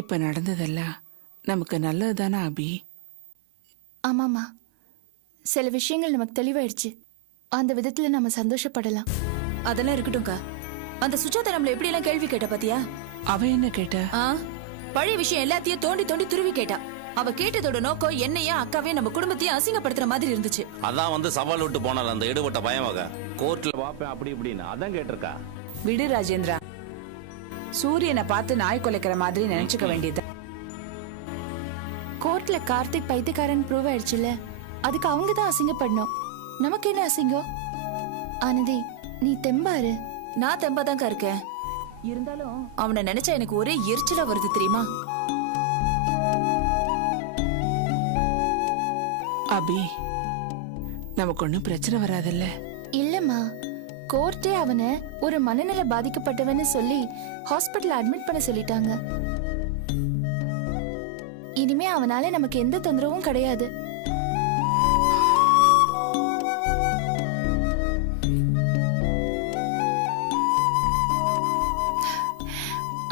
இப்ப நடந்ததெல்லாம் நமக்கு நல்லதுதானா அபி? ஆமாம்மா, சில விஷயங்கள் நமக்கு தெளிவாயிடுச்சு. அந்த விதத்துல நம்ம சந்தோஷப்படலாம். அதெல்லாம் இருக்கட்டும்க்கா. அந்த சுஜாதா நம்மள எப்படி எல்லாம் கேள்வி கேட்ட பாத்தியா? அவ என்ன கேட்டா? பழைய விஷயம் எல்லாத்தையும் தோண்டி தோண்டி துருவி கேட்டா. அவ கேட்டதோட நோக்கம் என்னையும் அக்காவையும் நம்ம குடும்பத்தையும் அசிங்கப்படுத்துற மாதிரி இருந்துச்சு. அதான் சவால் விட்டு போனால அந்த ஈடுபட்ட பயமாக கோர்ட்ல பாப்பேன் அப்படி இப்படின்னு அதான் கேட்டிருக்கா. விடு ராஜேந்திரா, சூரியனை பார்த்து நாய் கொலைக்கிற மாதிரி நினைச்சுக்க வேண்டியது. கோர்ட்ல கார்த்திக் பைத்தியக்காரன் ப்ரூவ் ஆயிடுச்சுல, அதுக்கு அவங்க தான் அசிங்கப்படணும். நமக்கு என்ன அசிங்கம்? ஆனந்தி, நீ தெம்பாரு. நான் தெம்பாதான்க்கா இருக்கேன். இருந்தாலும் அவனை நினைச்சா எனக்கு ஒரே எரிச்சலா வருது தெரியுமா? அபி, நமக்கு ஒண்ணும் பிரச்சனை வராதுல்ல? இல்லம்மா, கோர்ட்டே அவனை ஒரு மனநிலை பாதிக்கப்பட்டவன்னு சொல்லி ஹாஸ்பிட்டல் அட்மிட் பண்ண சொல்லிட்டாங்க. இனிமே அவனால நமக்கு எந்த தொந்தரவும் கிடையாது.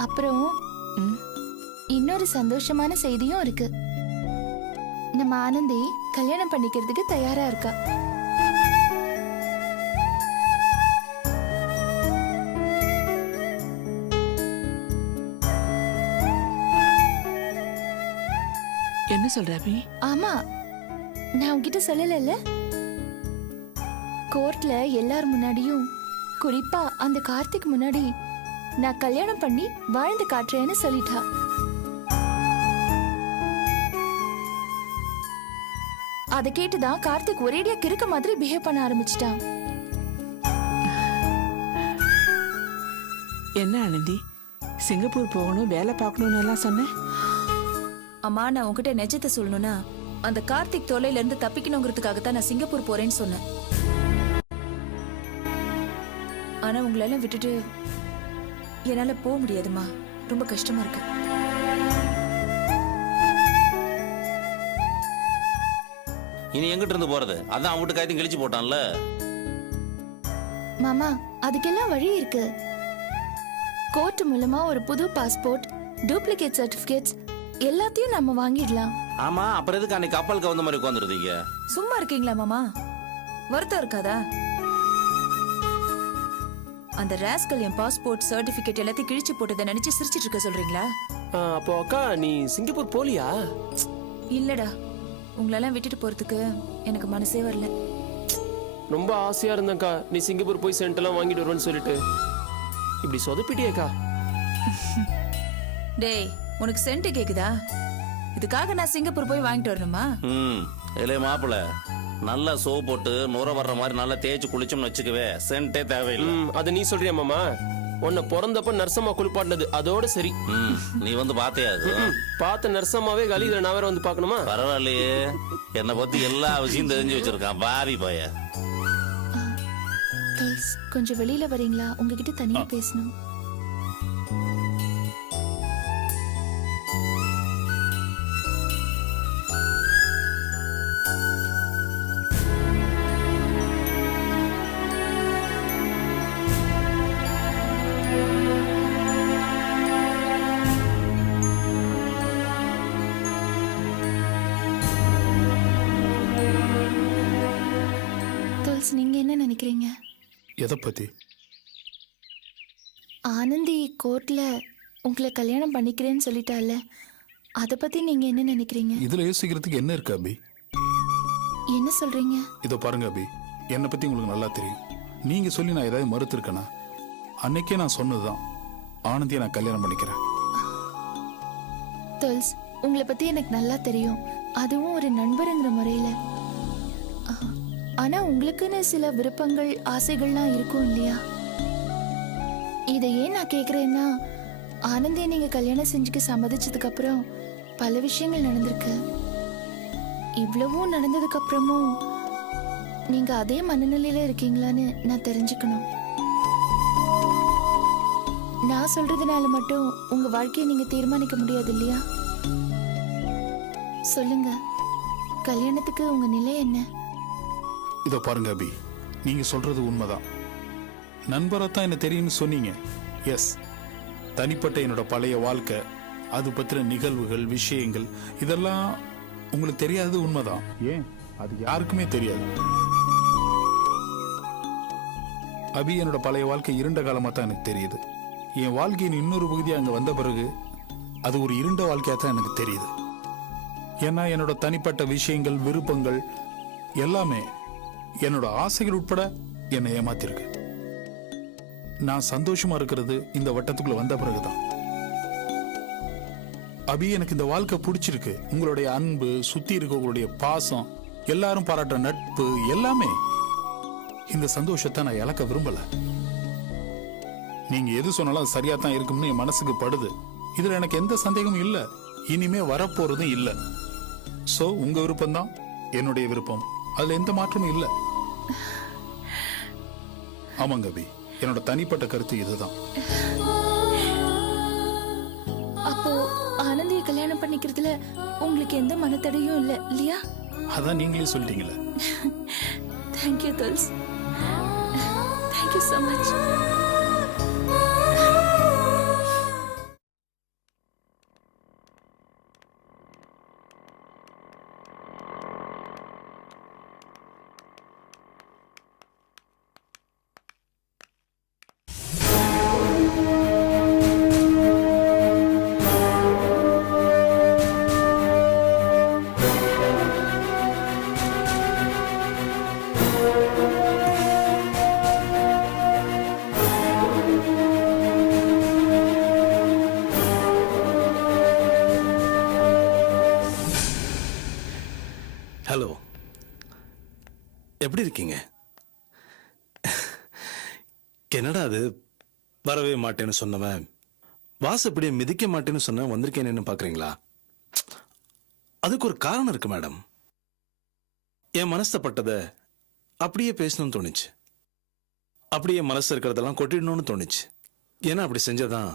அப்புறம் இன்னொரு சந்தோஷமான செய்தியும் இருக்கு. நம்ம ஆனந்தி கல்யாணம் பண்ணிக்கிறதுக்கு தயாரா இருக்கா. என்ன சொல்ற அபி? ஆமா, நான் உன்கிட்ட சொல்லல. கோர்ட்ல எல்லார் முன்னாடியும், குறிப்பா அந்த கார்த்திக் முன்னாடி, நான் கல்யாணம் பண்ணி வாழ்ந்து காட்டுறேன்னு சொல்லிட்டா. அதை கேட்டுதான் கார்த்திக் ஒரேடியா கிறுக்க மாதிரி பிஹேவ் பண்ண ஆரம்பிச்சிட்டான். என்ன ஆனந்தி, சிங்கப்பூர் போகணும், வேலை பார்க்கணும்னு எல்லாம் சொன்னேன். அம்மா, நான் உன்கிட்ட நிஜத்தை சொல்லணும்னா, அந்த கார்த்திக் தொல்லையில இருந்து தப்பிக்கணுங்கிறதுக்காகத்தான் நான் சிங்கப்பூர் போறேன்னு சொன்னேன். ஆனா உங்களெல்லாம் விட்டுட்டு என்னால போக முடியாதுமா. ரொம்ப கஷ்டமா இருக்கு. இனி எங்கிட்ட இருந்து போறது? அதான் வீட்டு காயத்தையும் கிழிச்சு போட்டான்ல. மாமா, அதுக்கெல்லாம் வழி இருக்கு. கோர்ட் மூலமா ஒரு புது பாஸ்போர்ட், டூப்ளிகேட் சர்டிபிகேட்ஸ் எல்லாத்தையும் நம்ம வாங்கிடலாம். ஆமா, அப்புறம் எதுக்கு அன்னைக்கு கப்பலுக்கு வந்த மாதிரி உட்காந்துருந்தீங்க? சும்மா இருக்கீங்களா மாமா? வருத்தம் இருக்காதா? அந்த ராஸ்கல் என் பாஸ்போர்ட் சர்டிபிகேட் எல்லாத்தையும் கிழிச்சு போட்டதை நினைச்சு சிரிச்சிட்டு இருக்க சொல்றீங்களா? அப்போ அக்கா, நீ சிங்கப்பூர் போலியா? இல்லடா, உங்களெல்லாம் விட்டுட்டு போறதுக்கு எனக்கு மனசே வரல. ரொம்ப ஆசையா இருந்தேன்க்கா, நீ சிங்கப்பூர் போய் சென்ட் எல்லாம் வாங்கிட்டு வருவேன்னு சொல்லிட்டு. இப்படி சொதப்பிட்டியேக்கா. டேய், உனக்கு சென்ட் கேக்குதா? இதுக்காக நான் சிங்கப்பூர் போய் வாங்கிட்டு வரணுமா? இல்லையே மாப்பிள்ள, நல்லா சோப் போட்டு நுர வர்ற மாதிரி நல்லா தேய்ச்சி குளிச்சோம்னு வச்சுக்கவே சென்ட்டே தேவையில்லை. அதை நீ சொல்றியா மாமா? உன்னை பிறந்தப்ப நர்சம்மா குளிப்பாட்டினது அதோட சரி. நீ பாத்தையாது? பார்த்த நர்சம்மாவே கலிதுல நான் வேற வந்து பாக்கணுமா? பரவாயில்லையே, என்னை பத்தி எல்லா விஷயம் தெரிஞ்சு வச்சிருக்கான் பாவி பைய. கொஞ்சம் வெளியில வரீங்களா? உங்ககிட்ட தனியா பேசணும். நீங்க என்ன நினைக்கிறீங்க? எதை பத்தி? ஆனந்தி கோர்ட்ல உங்களை கல்யாணம் பண்ணிக்கிறேன்னு சொல்லிட்டால, அத பத்தி நீங்க என்ன நினைக்கிறீங்க? இதுல யோசிக்கிறதுக்கு என்ன இருக்கு அபி? என்ன சொல்றீங்க? இதோ பாருங்க அபி, என்னை பத்தி உங்களுக்கு நல்லா தெரியும். நீங்க சொல்லி நான் ஏதாவது மறுத்திருக்கேனா? அன்னைக்கே நான் சொன்னதுதான், ஆனந்தியை நான் கல்யாணம் பண்ணிக்கிறேன். துல்ஸ், உங்களை பத்தி எனக்கு நல்லா தெரியும், அதுவும் ஒரு நண்பருங்கிற முறையில. ஆனா உங்களுக்குன்னு சில விருப்பங்கள், ஆசைகள்லாம் இருக்கும் இல்லையா? இதை ஏன் நான் கேக்குறேன்னா, ஆனந்தியை நீங்க கல்யாணம் செஞ்சுக்க சம்மதிச்சதுக்கு அப்புறம் பல விஷயங்கள் நடந்திருக்கு. இவ்வளவும் நடந்ததுக்கு அப்புறமும் நீங்க அதே மனநிலையில இருக்கீங்களான்னு நான் தெரிஞ்சுக்கணும். நான் சொல்றதுனால மட்டும் உங்க வாழ்க்கையை நீங்க தீர்மானிக்க முடியாது இல்லையா? சொல்லுங்க, கல்யாணத்துக்கு உங்க நிலை என்ன? இதோ பாருங்க அபி, நீங்க சொல்றது உண்மைதான். நண்பரைத்தான் என்ன தெரியும்னு சொன்னீங்க. எஸ், தனிப்பட்ட என்னோட பழைய வாழ்க்கை, அது பத்தின நிகழ்வுகள், விஷயங்கள் இதெல்லாம் உங்களுக்கு தெரியாதது உண்மைதான். ஏன் அது யாருக்குமே தெரியாது. அபி, என்னோட பழைய வாழ்க்கை இருண்ட காலமா தான் எனக்கு தெரியுது. என் வாழ்க்கையின் இன்னொரு பகுதி அங்க வந்த பிறகு அது ஒரு இருண்ட வாழ்க்கையா தான் எனக்கு தெரியுது. ஏன்னா என்னோட தனிப்பட்ட விஷயங்கள், விருப்பங்கள் எல்லாமே, என்னோட ஆசைகள் உட்பட என்னை ஏமாத்திருக்கு. நான் சந்தோஷமா இருக்கிறது இந்த வட்டத்துக்குள்ள வந்த பிறகுதான். அபி, எனக்கு இந்த வாழ்க்கை பிடிச்சிருக்கு. உங்களுடைய அன்பு, சுத்தி இருக்கவங்களுடைய பாசம், எல்லாரும் பாராட்டுற நட்பு எல்லாமே. இந்த சந்தோஷத்தை நான் இழக்க விரும்பல. நீங்க எது சொன்னாலும் அது சரியா தான் இருக்கும்னு என் மனசுக்கு படுது. இதுல எனக்கு எந்த சந்தேகமும் இல்ல, இனிமே வரப்போறதும் இல்ல. சோ உங்க விருப்பம் தான் என்னுடைய விருப்பம், அதுல எந்த மாற்றமும் இல்ல. ஆமாங்க அபி, என்னோட தனிப்பட்ட கருத்து இதுதான். அப்போ ஆனந்தியை கல்யாணம் பண்ணிக்கிறதுல உங்களுக்கு எந்த மனத்தடையும் இல்ல இல்லையா? அதான் நீங்களே சொல்லிட்டீங்களே. Thank you Thuls, thank you so much. Hello, எப்படி இருக்கீங்க? என்னடா அது, வரவே மாட்டேன்னு சொன்னவன் வாசப்படியே மிதிக்க மாட்டேன்னு சொன்னவன் வந்திருக்கேன்னு பாக்குறீங்களா? அதுக்கு ஒரு காரணம் இருக்கு மேடம். என் மனசப்பட்டதை அப்படியே பேசணும்னு தோணுச்சு. அப்படியே மனசு இருக்கிறதெல்லாம் கொட்டிடணும்னு தோணுச்சு. ஏன்னா அப்படி செஞ்சதான்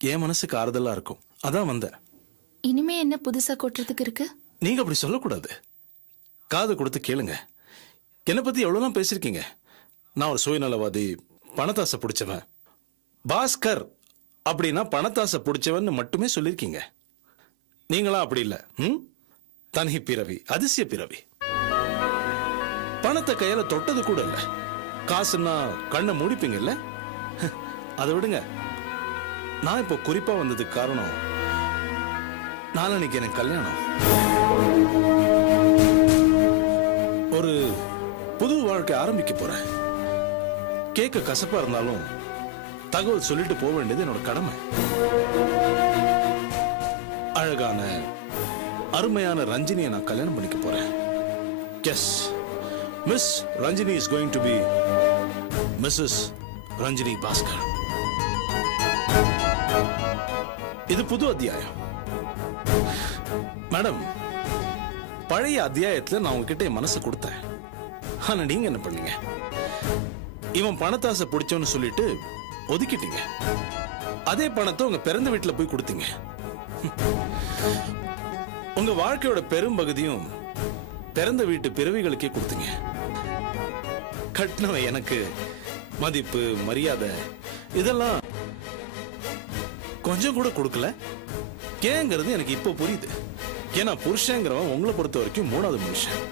என் மனசுக்கு ஆறுதலா இருக்கும். அதான் வந்தேன். இனிமே என்ன புதுசா கொட்டுறதுக்கு இருக்கு? நீங்க அப்படி சொல்லக்கூடாது. காது கொடுத்து கேளுங்க. என்னை பத்தி எவ்வளவுலாம் பேசிருக்கீங்க. நான் ஒரு சுயநலவாதி, பணத்தாசை பிடிச்சவன். பாஸ்கர் அப்படின்னா பணத்தாசை பிடிச்சவன் மட்டுமே சொல்லிருக்கீங்க. நீங்களா அப்படி இல்ல. தனி பிறவி, அதிசய பிறவி. பணத்தை கையால தொட்டது கூட இல்ல. காசுன்னா கண்ணை மூடிப்பீங்க இல்ல? அதை விடுங்க. நான் இப்போ குறிப்பா வந்ததுக்கு காரணம், நாளைக்கு எனக்கு கல்யாணம். ஒரு புது வாழ்க்கை ஆரம்பிக்க போறேன். கேட்க கசப்பா இருந்தாலும் தகவல் சொல்லிட்டு போக வேண்டியது என்னோட கடமை. அழகான அருமையான ரஞ்சினியை நான் கல்யாணம் பண்ணிக்க போறேன். Yes, miss Ranjini is going to be Mrs Ranjini Bhaskar. இது புது அத்தியாயம். மேடம், பழைய அத்தியாயத்துல நான் உங்ககிட்ட என் மனசை கொடுத்தேன். ஆனா நீங்க என்ன பண்ணீங்க? இவன் பணத்தாசை பிடிச்சவன்னு சொல்லிட்டு ஒதுக்கிட்டீங்க. அதே பணத்தை உங்க பிறந்த வீட்டுல போய் கொடுத்தீங்க. உங்க வாழ்க்கையோட பெரும் பகுதியும் பிறந்த வீட்டு பிறவிகளுக்கே கொடுத்தீங்க. கட்டினவன் எனக்கு மதிப்பு, மரியாதை இதெல்லாம் கொஞ்சம் கூட கொடுக்கல. ஏங்கிறது எனக்கு இப்ப புரியுது. ஏன்னா புருஷங்கிறவன் உங்களை பொறுத்த வரைக்கும் மூணாவது மனுஷன்.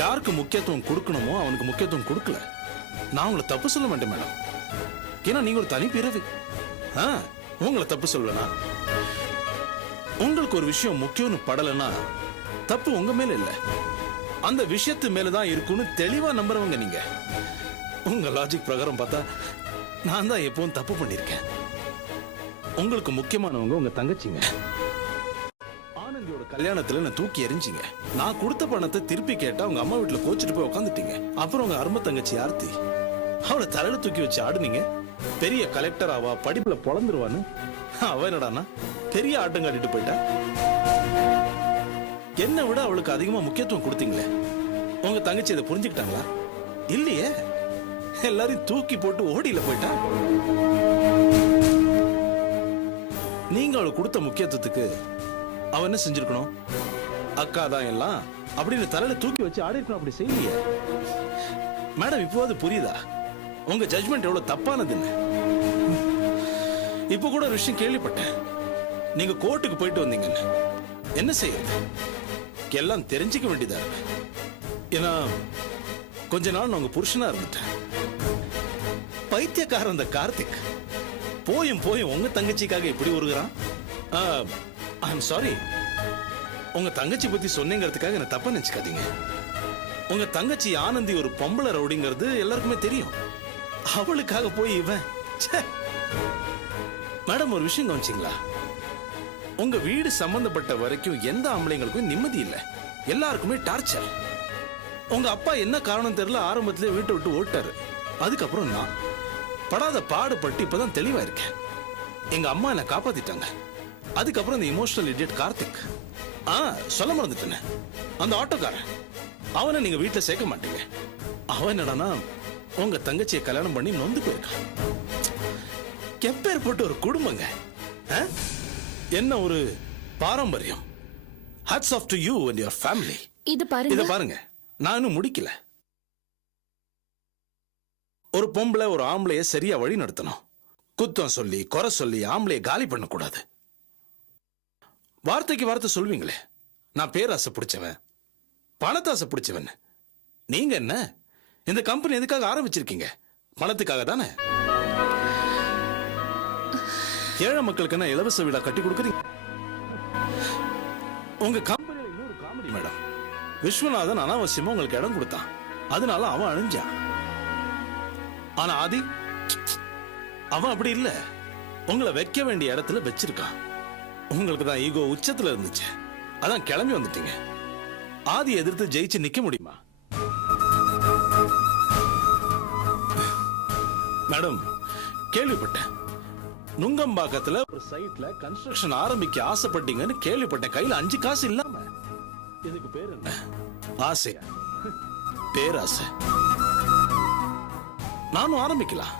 யாருக்கு முக்கியத்துவம் கொடுக்கணுமோ அவனுக்கு முக்கியத்துவம் கொடுக்கல. நான் உங்களை தப்பு சொல்ல மாட்டேன் மேடம். ஏன்னா நீங்க ஒரு தனி பிறவி. உங்களை தப்பு சொல்வேனா? உங்களுக்கு ஒரு விஷயம் முக்கியம்னு படலைன்னா தப்பு உங்க மேல இல்ல, அந்த விஷயத்து மேலதான் இருக்குன்னு தெளிவா நம்புறவங்க நீங்க. உங்க லாஜிக் பிரகாரம் பார்த்தா நான் தான் எப்பவும் தப்பு பண்ணிருக்கேன். உங்களுக்கு முக்கியமானவங்க உங்க தங்கச்சிங்க. ஆனந்தியோட கல்யாணத்துல நான் தூக்கி எறிஞ்சிங்க. நான் கொடுத்த பணத்தை திருப்பி கேட்டா உங்க அம்மா வீட்டுல கோச்சிட்டு போய் உட்காந்துட்டீங்க. அப்புறம் உங்க அருமை தங்கச்சி ஆர்த்தி, அவளை தலையில தூக்கி வச்சு ஆடுனீங்க. பெரிய கலெக்டர் ஆவா, படிப்புல பொழந்துருவான்னு. அவ என்னடானா பெரிய ஆட்டம் காட்டிட்டு போயிட்டா. என்னை விட அவளுக்கு அதிகமா முக்கியத்துவம் கொடுத்தீங்களே. உங்க தங்கச்சி இதை புரிஞ்சுக்கிட்டாங்களா? இல்லையே. எல்லாரையும் தூக்கி போட்டு ஓடியில போயிட்டா. நீங்க அவளுக்கு கொடுத்த முக்கியத்துவத்துக்கு அவ என்ன செஞ்சிருக்கணும்? அக்கா தான் எல்லாம் அப்படின்னு தலையில தூக்கி வச்சு ஆடி இருக்கணும். அப்படி செய்யலையே மேடம். இப்போது புரியுதா உங்க ஜட்ஜ்மெண்ட் எவ்வளவு தப்பானதுன்னு? இப்ப கூட ஒரு விஷயம் கேள்விப்பட்டேன். நீங்க கோர்ட்டுக்கு போயிட்டு வந்தீங்கன்னு. என்ன செய்யறது, எல்லாம் தெரிஞ்சுக்க வேண்டியதா இருக்கு. ஏன்னா கொஞ்ச நாள் நான் உங்க புருஷனா இருந்துட்டேன். பைத்தியக்காரன் அந்த கார்த்திக் போயும் போயும் உங்க தங்கச்சிக்காக இப்படி உருகுறான். ஐம் சாரி, உங்க தங்கச்சி பத்தி சொன்னீங்கிறதுக்காக என்ன தப்பா நினைச்சுக்காதீங்க. உங்க தங்கச்சி ஆனந்தி ஒரு பொம்பளை ரவுடிங்கிறது எல்லாருக்குமே தெரியும். அவளுக்காக போய் இவன். மேடம், ஒரு விஷயம் கவனிச்சிங்களா? உங்க வீடு சம்பந்தப்பட்ட வரைக்கும் எந்த ஆம்பளைங்களுக்கும் நிம்மதி இல்லை, எல்லாருக்குமே டார்ச்சர். உங்க அப்பா என்ன காரணம் தெரியல ஆரம்பத்திலே வீட்டை விட்டு ஓட்டாரு. அதுக்கப்புறம் நான் படாத பாடுபட்டு இப்பதான் தெளிவா இருக்கேன். எங்க அம்மா என்ன காப்பாத்திட்டாங்க. அதுக்கப்புறம் இந்த இமோஷனல் இடியட் கார்த்திக், சொல்ல மறந்துட்டேன், அந்த ஆட்டோக்காரன், அவனை நீங்க வீட்டுல சேர்க்க மாட்டீங்க. அவன் என்னடானா உங்க தங்கச்சியை கல்யாணம் பண்ணி நொந்து போயிருக்கான். எப்பேற்பட்ட ஒரு குடும்பங்க, என்ன ஒரு பாரம்பரியம். Hats off to you and your family. இத பாருங்க, நான் இன்னும் முடிக்கல. ஒரு பொம்பளை ஒரு ஆம்பளைய சரியா வழி நடத்தணும். குத்தம் சொல்லி குறை சொல்லி ஆம்பளைய காலி பண்ண கூடாது. வார்த்தைக்கு வார்த்தை சொல்வீங்களே, நான் பேராசை பிடிச்சவன், பணத்தாசை பிடிச்சவன். நீங்க என்ன இந்த கம்பெனி எதுக்காக ஆரம்பிச்சிருக்கீங்க? பணத்துக்காக தானே. ஏழை மக்களுக்கு என்ன இலவச வீடா கட்டி கொடுக்குறீங்க? உங்க கம்பெனியில இன்னொரு காமெடி மேடம், விஸ்வநாதன் அனாவசியமா உங்களுக்கு இடம் கொடுத்தான், அதனால அவன் அழிஞ்சான். ஆனா ஆதி அவன் அப்படி இல்ல, உங்களை வைக்க வேண்டிய இடத்துல வச்சிருக்கான். உங்களுக்கு தான் ஈகோ உச்சத்துல இருந்துச்சு, அதான் கிளம்பி வந்துட்டீங்க. ஆதி எதிர்த்து ஜெயிச்சு நிக்க முடியுமா? மேடம், கேள்விப்பட்டேன் நுங்கம்பாக்கத்துல ஒரு சைட்ல கன்ஸ்ட்ரக்ஷன் ஆரம்பிக்க ஆசைப்பட்டீங்கன்னு கேள்விப்பட்டேன். கையில 5 காசு இல்லாம. இதுக்கு பேர் என்ன? ஆசை, பேராசை. நானும் ஆரம்பிக்கலாம்.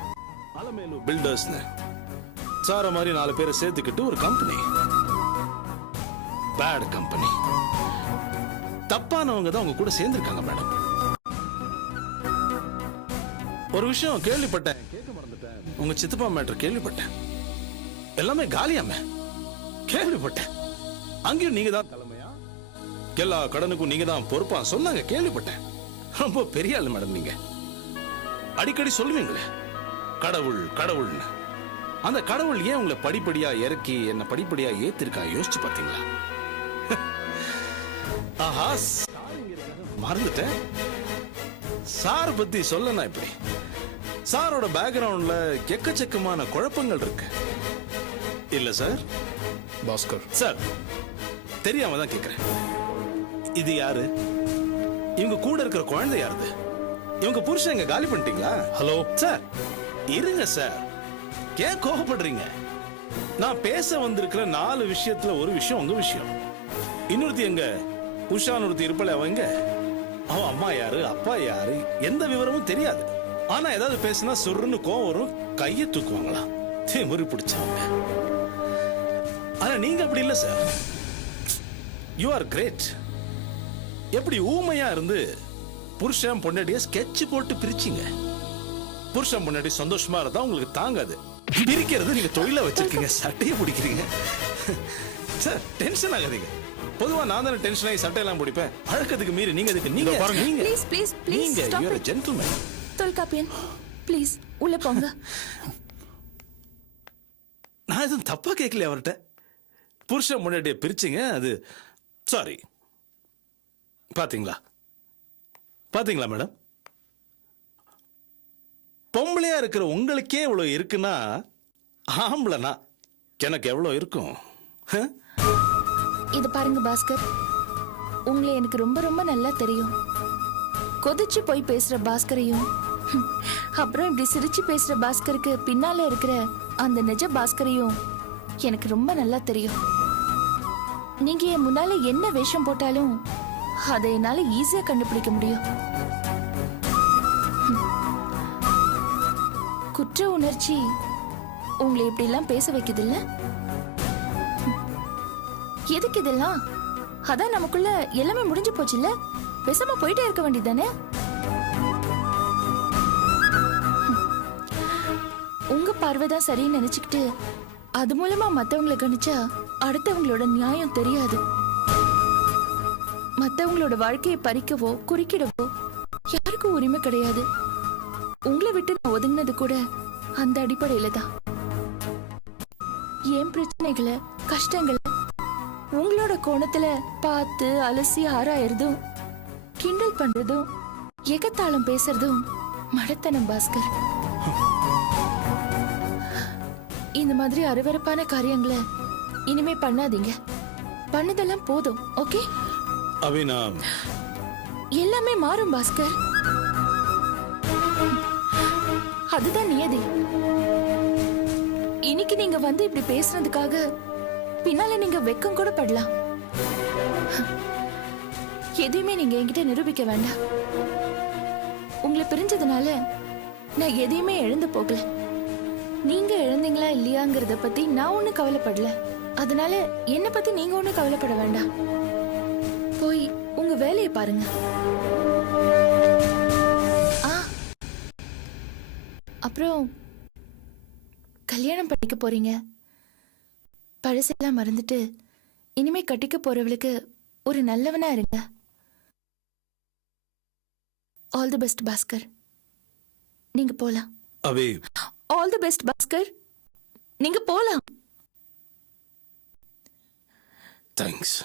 அலமேலு பில்டர்ஸ்னு சார மாதிரி 4 பேரை சேர்த்துக்கிட்டு ஒரு கம்பெனி. Bad company. தப்பானவங்க தான் உங்க கூட சேர்ந்திருக்காங்க மேடம். ஒரு விஷயம் கேள்விப்பட்டேன், கேட்க மறந்துட்டேன். உங்க சித்தப்பா மேட்டர் கேள்விப்பட்டேன். எல்லாமே காலியாம கேள்விப்பட்டேன். அங்கேயும் நீங்க தான் தலைமையா, எல்லா கடனுக்கும் நீங்க தான் பொறுப்பா சொன்னாங்க, கேள்விப்பட்டேன். ரொம்ப பெரிய ஆளு மேடம் நீங்க. அடிக்கடி சொல்லுவீங்களே கடவுள் கடவுள்னு. அந்த கடவுள் ஏன் உங்களை படிப்படியா இறக்கி என்ன படிப்படியா ஏத்திருக்கா யோசிச்சு பாத்தீங்களா? ஆஹா, மறந்துட்டேன். சார் பத்தி சொல்லனா இப்படி. சாரோட பேக்ரவுண்ட்ல எக்கச்சக்கமான குழப்பங்கள் இருக்கு இல்ல சார்? பாஸ்கர் சார், தெரியாம தான் கேக்குறேன். இது யாரு? இவங்க கூட இருக்கிற குழந்தை யாருது? இவங்க புருஷன் எங்க காலி பண்ணிட்டீங்களா? ஹலோ சார், இருங்க சார், ஏன் கோபப்படுறீங்க? நான் பேச வந்திருக்கிற 4 விஷயத்துல ஒரு விஷயம் உங்க விஷயம். இன்னொருத்தி எங்க உஷான்னு ஒருத்தி இருப்பல, அவங்க அவன் அம்மா யாரு அப்பா யாரு எந்த விவரமும் தெரியாது. ஆனா ஏதாவது பேசினா சொருன்னு கோவம் வரும், கையை தூக்குவாங்களாம், திமிரு பிடிச்சவங்க. ஆனா நீங்க அப்படி இல்ல சார். You are great. எப்படி ஊமையா இருந்து புருஷன் பொண்டாட்டிய ஸ்கெட்ச் போட்டு பிரிச்சிங்க. புருஷன் பொண்டாட்டி சந்தோஷமா இருந்தா உங்களுக்கு தாங்காது. பிரிக்கிறது நீங்க தொழில வச்சிருக்கீங்க, சட்டையை பிடிக்கிறீங்க. சார், டென்ஷன் ஆகாதீங்க. பொதுவா நான் தானே டென்ஷன் ஆகி சட்டையெல்லாம் பிடிப்பேன். அழகத்துக்கு மீறி நீங்க அதுக்கு நீங்க பாருங்க. ப்ளீஸ் ப்ளீஸ் ப்ளீஸ் நீங்க stop you are it. Gentleman. Tholkappiyan, please உள்ள போங்க. நான் எதுவும் தப்பா கேட்கல அவர்கிட்ட. புருஷன் முன்னாடியே பிரிச்சிங்க, அது சாரி. பாத்தீங்களா பாத்தீங்களா மேடம்? பொம்பளையா இருக்கிற உங்களுக்கே இவ்வளவு இருக்குன்னா ஆம்பளனா எனக்கு எவ்வளவு இருக்கும்? இது பாருங்க பாஸ்கர், உங்களை எனக்கு ரொம்ப ரொம்ப நல்லா தெரியும். கொதிச்சு போய் பேசுற பாஸ்கரையும் அப்புறம் இப்படி சிரிச்சு பேசுற பாஸ்கருக்கு பின்னால இருக்கிற அந்த நிஜ பாஸ்கரையும் எனக்கு ரொம்ப நல்லா தெரியும். நீங்க என் முன்னால என்ன வேஷம் போட்டாலும் அதை என்னால ஈஸியா கண்டுபிடிக்க முடியும். குற்ற உணர்ச்சி உங்களை இப்படி எல்லாம் பேச வைக்குது இல்ல? எதுக்கு இதெல்லாம்? அதான் நமக்குள்ள எல்லாமே முடிஞ்சு போச்சு இல்ல? பேசாம போயிட்டே இருக்க வேண்டியதானே? உங்க பார்வைதான் சரின்னு நினைச்சுக்கிட்டு அது மூலமா மத்தவங்களை கணிச்சா அடுத்தவங்களோட நியாயம் தெரியாது. மத்தவங்களோட வாழ்க்கையை பறிக்கவோ குறுக்கிடவோ யாருக்கும் உரிமை கிடையாது. உங்களை விட்டு நான் ஒதுங்கினது கூட அந்த அடிப்படையில தான். என் பிரச்சனைகளை கஷ்டங்களை உங்களோட கோணத்துல பார்த்து அலசி ஆராயறதும் கிண்டல் பண்றதும் எகத்தாளம் பேசுறதும் மடத்தனம் பாஸ்கர். இந்த மாதிரி அருவருப்பான காரியங்களை இனிமே பண்ணாதீங்க. பண்ணதெல்லாம் போதும். ஓகே? அபினா, எல்லாமே மாறும் பாஸ்கர். அதுதான் நியதி. இன்னைக்கு நீங்க வந்து இப்படி பேசுனதுக்காக பின்னால நீங்க வெக்கம் கூட படலாம். எதையுமே நீங்க என்கிட்ட நிரூபிக்க வேண்டாம். உங்களை பிரிஞ்சதுனால நான் எதையுமே எழுந்து போகல. நீங்க எழுந்தீங்களா இல்லையாங்கிறத பத்தி நான் ஒண்ணும் கவலைப்படல. அதனால என்ன பத்தி நீங்க ஒண்ணும் கவலைப்பட வேண்டாம். போய் உங்க வேலையை பாருங்க. அப்புறம் கல்யாணம் பண்ணிக்க போறீங்க. பழசெல்லாம் மறந்துட்டு இனிமே கட்டிக்க போறவளுக்கு ஒரு நல்லவனா இருங்க. All the best Bhaskar. நீங்க போலாம். அபி, ஆல் தி பெஸ்ட் பாஸ்கர். நீங்க போலாம். தேங்க்ஸ்.